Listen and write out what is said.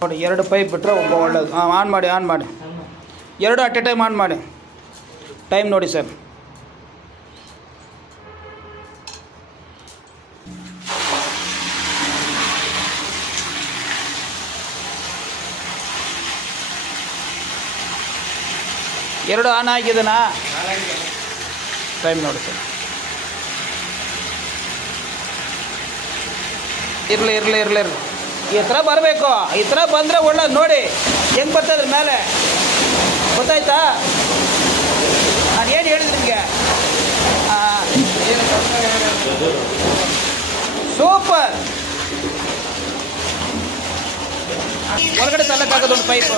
ನೋಡಿ 2 ಪೈಪ್ ಬಿಟ್ಟರೆ ಒಬ್ಬ ಒಳ್ಳೇದು. ಆನ್ ಮಾಡಿ 2 ಅಟ್ ಎ ಟೈಮ್ ಆನ್ ಮಾಡಿ. ಟೈಮ್ ನೋಡಿ ಸರ್. ಎರಡು ಆನ್ ಆಗಿದೆನಾ? ಟೈಮ್ ನೋಡಿ ಸರ್. ಇರಲಿ ಈ ಥರ ಬರಬೇಕು. ಈ ಥರ ಬಂದರೆ ಒಳ್ಳೇದು. ನೋಡಿ ಹೆಂಗೆ ಬರ್ತದ್ರ ಮೇಲೆ, ಗೊತ್ತಾಯ್ತಾ? ನಾನು ಏನು ಹೇಳಿದೆ ನಿಮಗೆ? ಸೂಪರ್. ಒಳಗಡೆ ತಳ್ಳಕ್ಕಾಗೋದು ಒಂದು ಪೈಪು.